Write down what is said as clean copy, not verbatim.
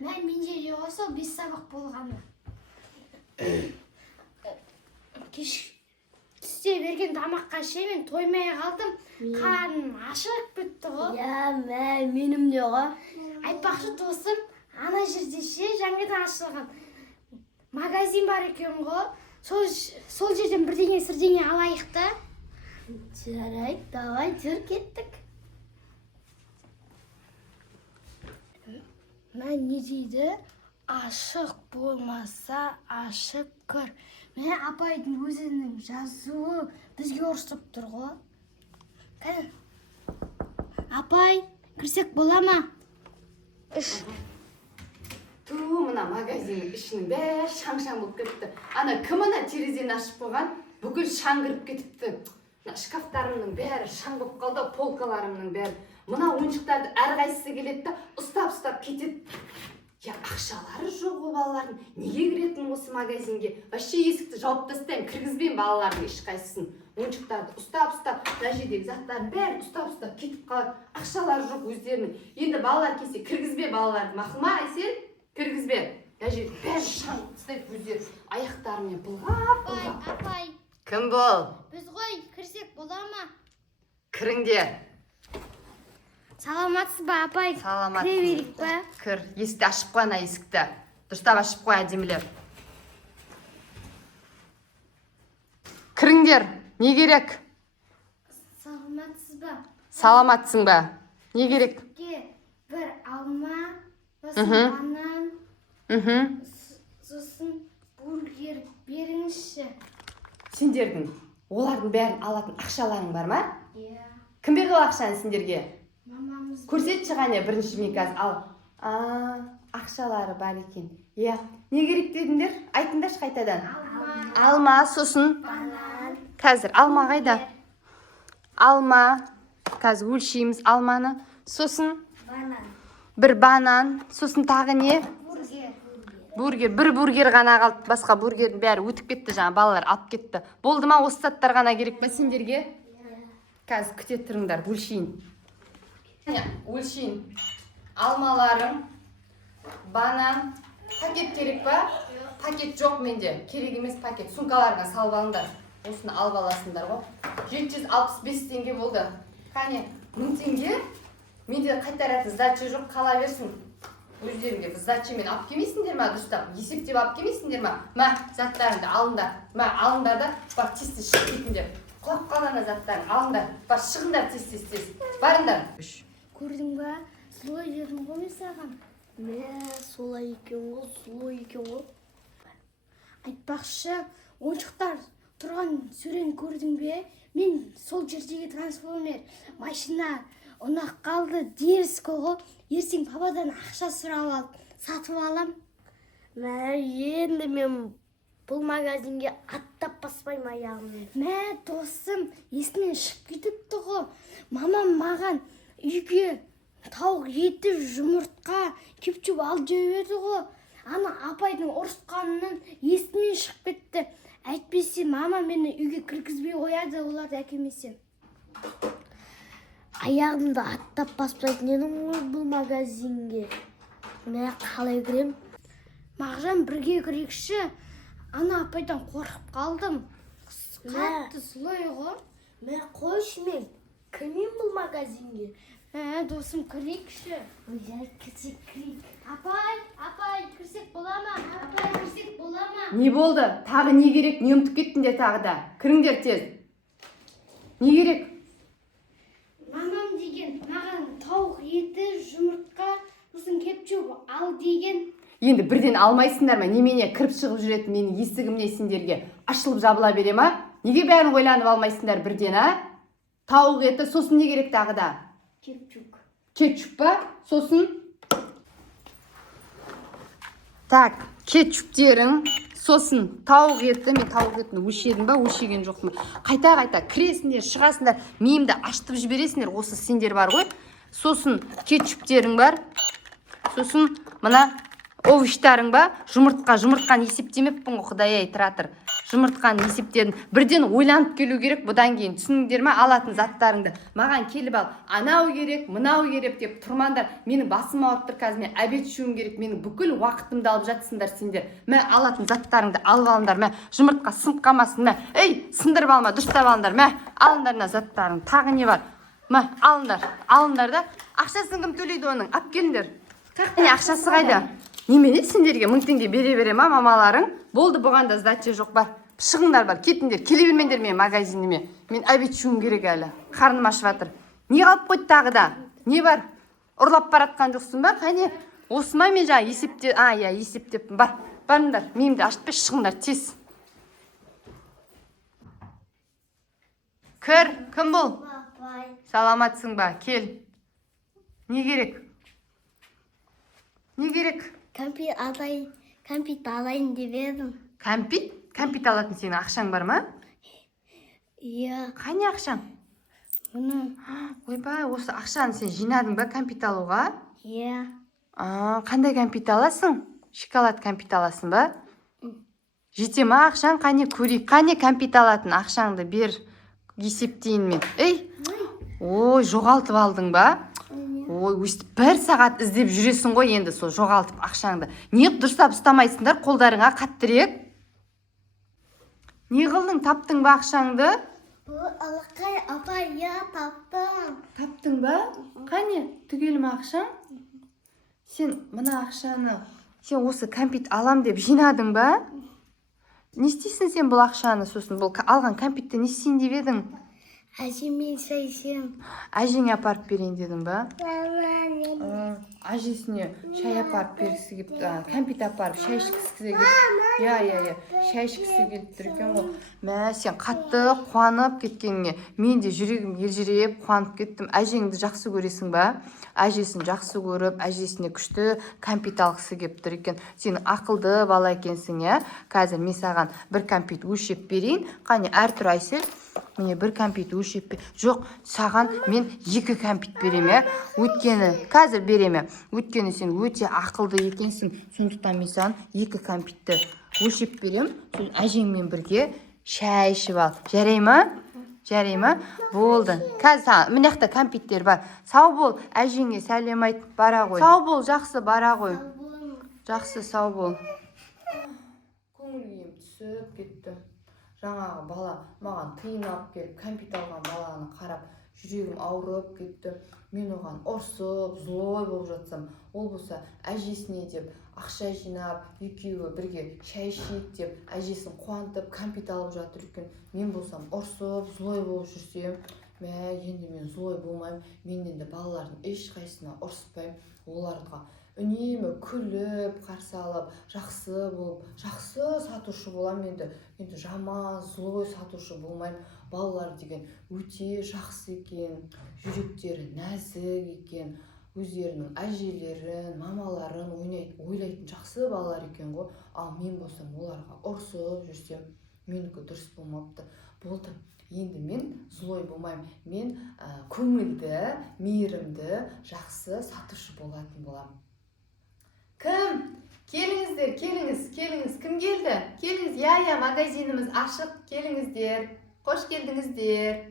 менде осы 5 сабақ болғаны. Түсте берген тамаққа мен тоймай қалдым. Қарным ашып кетті ғой. Менің де ғой. Айтпақшы досым, ана жерде жаңадан ашылған магазин бар екен ғой. Сол жерден бірдеңе алайық та. Жарайды, давай жүр кеттік. Не дейді? Ашық болмаса ашып көр. Апайдың өзінің жазуы бізге ұрсып тұр ғой. Апай, кірсек бола ма? Мына магазиннің ішінің бәрі шаң-шаң болып кетті. Ана кім ана терезені ашып қойған? Бүкіл шаң кіріп кетіпті. Шкафтарымның бәрі шаң болып қалды, полкаларымның бәрі. Мына ойыншықтарды әрқайсысы келеді, ұстап кетеді. Ақшалары жоқ ол балалардың. Неге кіретін осы магазинге? Вообще есікті жауып тастаймын, кіргізбеймін балалардың ешқайсысын. Ойыншықтарды ұстап, мына жердегі заттарын бәрін ұстап кетіп қалады. Ақшалары жоқ өздерінің. Енді балалар келсе кіргізбе балаларды. Мақұл ма, Айсел? Кіргізбе. Мына жерде бәрі шаң ұстайды өздері. Аяқтарымен бұлғап. Апай. Кім бол? Біз ғой, кірсек бола ма? Кіріңдер. Саламатсыз ба, апай? Саламатсыз. Кіре берейік па? Кір, есікті ашып қой, ана есікті. Дұрыстап ашып қой, әдемілеп. Кіріңдер. Не керек? Саламатсыз ба? Саламатсың ба? Не керек? Бір алма, сосын банан, сосын бургер беріңізші. Сендердің олардың бәрін алатын ақшаларың бар ма? Иә. Кім берді ол ақшаны сендерге? Мамамыз. Көрсетші ғане бірінші мен қазір ал. Ақшалары бар екен. Иә. Не керек дедіңдер? Айтыңдаршы қайтадан. Алма, сосын Банан. қазір алма қайда? Алма. Қазір өлшейміз алманы. Сосын Банан. бір банан. Сосын тағы не? Бургер. Бургер. Бір бургер ғана қалды. Басқа бургердің бәрі өтіп кетті жаңа. Балалар алып кетті. Болды ма? Осы заттар ғана керек па сендерге? Қазір күте тұрыңдар. Өлшейін. Өлшейін. Алмаларың. Банан. Пакет керек па? Пакет жоқ менде. Керек емес пакет. Сумкаларыңа салып алыңдар. Осыны алып аласыңдар ғой. 765 теңге болды. Қане, 1000 теңге. Менде қайтаратын сдача жоқ, қала берсін. Өздеріңге сдачамен алып келмейсіңдер ма? Дұрыстап есептеп алып келмейсіңдер ма? Заттарыңды алыңдар. Алыңдар да, бар тез-тез шығып кетіңдер. Құлап қалған заттарың алыңдар. Бар шығыңдар тез-тез. Барыңдар. Көрдің ба? Солай дедім ғой мен саған. Солай екен ғой. Айтпақшы, ойыншықтар тұрған сөрені көрдің бе? Мен сол жердегі трансформер машина ұнақ қалды деріс қоғы. Ертең пападан ақша сұрап алып, сатып алам. Енді мен бұл магазинге аттап баспайым аяғыммен. Досым, есімнен шығып кетіпті ғой. Мамам маған үйге тауық еті, жұмыртқа, кепчуп алып жіберді ғой. Ана апайдың ұрысқанынан есімнен шығып кетті. Әйтпесе мама мені үйге кіргізбей қояды, оларды әкелмесем. Аяғымды аттап баспайтын едім ғой бұл магазинге. Мен қалай кірем? Мағжан, бірге кірекші. Ана апайдан қорқып қалдым. Қатты сұлай ғой. Мен қойшы, мен кірмеймін бұл магазинге. Досым, кірекші. Кірсек кірейік. Апай, кірсек бола ма? Не болды? Тағы не керек? Не ұмытып кеттіңдер тағы да? Кіріңдер тез. Не керек? Мамам деген маған тауық еті, жұмыртқа, сосын кепчуп ал деген. Енді бірден алмайсыңдар ма? Немене кіріп шығып жүретін менің есігімне сендерге ашылып жабыла бере ма? Неге бәрін ойланып алмайсыңдар бірден, Тауық еті, сосын не керек тағы да? Кетчуп па? Сосын? Так, кетчуптерің, сосын тауық еті. Мен тауық етін өлшедім ба? Өлшеген жоқпын. Қайта кіресіңдер, шығасыңдар, миымды аштып жібересіңдер. Осы сендер бар ғой. Сосын кетчуптерің бар. Сосын мына овощтарың ба? Жұмыртқаны есептемеппін ғой, Құдай-ай, тұра тұр. жұмыртқаны есептедім. Бірден ойланып келу керек, бұдан кейін түсіндіңдер ме, алатын заттарыңды. Маған келіп ал, анау керек, мынау керек деп тұрмаңдар. Менің басым ауырып тұр, қазір мен обед ішуім керек, менің бүкіл уақытымды алып жатсыңдар сендер. Мә, алатын заттарыңды алып алыңдар, мә, жұмыртқа сынып қалмасын, мә. Ей, сындырып алма, дұрыстап алыңдар, мә. Алыңдар мына заттарың, тағы не бар? Мә, алыңдар да. Ақшасын кім төлейді оның? Ап келіңдер. Міне ақшасы қайда? Немене сендерге 1000 теңге бере ма мамаларың? Болды, бұған да сдача жоқ, бар. Шығыңдар, бар, кетіңдер, келе бермеңдер мен магазиніме. Мен обед ішуім керек әлі. Қарным ашып жатыр. Не қалып қойды тағы да? Не бар? Ұрлап баратқан жоқсың ба? Қане? Осы ма мен жаңа есептеппін. Бар, барыңдар. Миымды ашытпай шығыңдар, тез. Кір, кім бұл? Саламатсың ба? Кел. Не керек? Не керек? Кәмпит алайын деп едім. Кәмпит? Кәмпит алатын сенің ақшаң бар ма? Иә. Қане ақшаң? Мұны. Ойбай, осы ақшаны сен жинадың ба кәмпит алуға? Иә. Қандай кәмпит аласың? Шоколад кәмпит аласың ба? Жете ма ақшаң? Қане көрейік. Қане кәмпит алатын ақшаңды бер, есептейін мен. Ей! Ой, жоғалтып алдың ба? Ой, өстіп 1 сағат іздеп жүресің ғой енді сол жоғалтып ақшаңды. Не дұрыстап ұстамайсыңдар, қолдарыңа қаттырек? Не қылдың, таптың ба ақшаңды? Алақай, апа, иә, таптым. Таптың ба? Қане, түгел ме ақшаң? Сен мына ақшаны, сен осы кәмпит алам деп жинадың ба? Не істейсің сен бұл ақшаны, сосын бұл алған кәмпитті не істейін деп едің? Әжемен шайшым. Әжеңе апарып берейін дедің ба? Әжесіне шай апарып бергісі келіп, кәмпит апарып шай ішкісі келіп. Иә, шай ішкісі келіп тұр екен ғой. Мә, сен қатты қуанып кеткеніңе мен де жүрегім елжіреп қуанып кеттім. Әжеңді жақсы көресің ба? Әжесін жақсы көріп, әжесіне күшті кәмпит алғысы келіп тұр екен. Сен ақылды бала екенсің, иә? Қазір мен саған бір кәмпит өлшеп берейін. Қане, әртүр Айсел, міне бір кәмпит өлшеп бер. Жоқ, саған мен 2 кәмпит берем, иә? Өйткені қазір берем. Өйткені сен өте ақылды екенсің. Сондықтан мен саған 2 кәмпитті өлшеп берем. Сосын әжеңмен бірге шай ішіп ал. Жарай ма? Жарай ма? Болды. Қазір мына жақта кәмпиттер бар. Сау бол, әжеңе сәлем айт, бара ғой. Сау бол, жақсы, бара ғой. Жақсы, сау бол. Көңіл түсіп кетті. Жаңағы бала маған тиын алып келіп, кәмпит алған баланы қарап, жүрегім ауырып кетті. Мен оған ұрсып, злой болып жатсам, ол болса әжесіне деп ақша жинап, екеуі бірге шай ішейік деп, әжесін қуантып, кәмпит алып жатыр екен. Мен болсам ұрсып, злой болып жүрсем, енді мен злой болмаймын. Мен енді балалардың ешқайсына ұрыспаймын. Оларға үнемі күліп, қарсы алып, жақсы болып, жақсы сатушы болам енді. Енді жаман, злой сатушы болмаймын. Балалар деген өте жақсы екен, жүректері нәзік екен, өздерінің әжелерін, мамаларын ойлайтын жақсы балалар екен ғой. Ал мен болсам оларға ұрсып жүрсем, менікі дұрыс болмапты. Болды. Енді мен злой болмаймын. Мен көңілді, мейірімді, жақсы сатушы болатын боламын. Кім? Келіңіздер, келіңіз. Кім келді? Келіңіз, магазиніміз ашық. Келіңіздер. Қош келдіңіздер.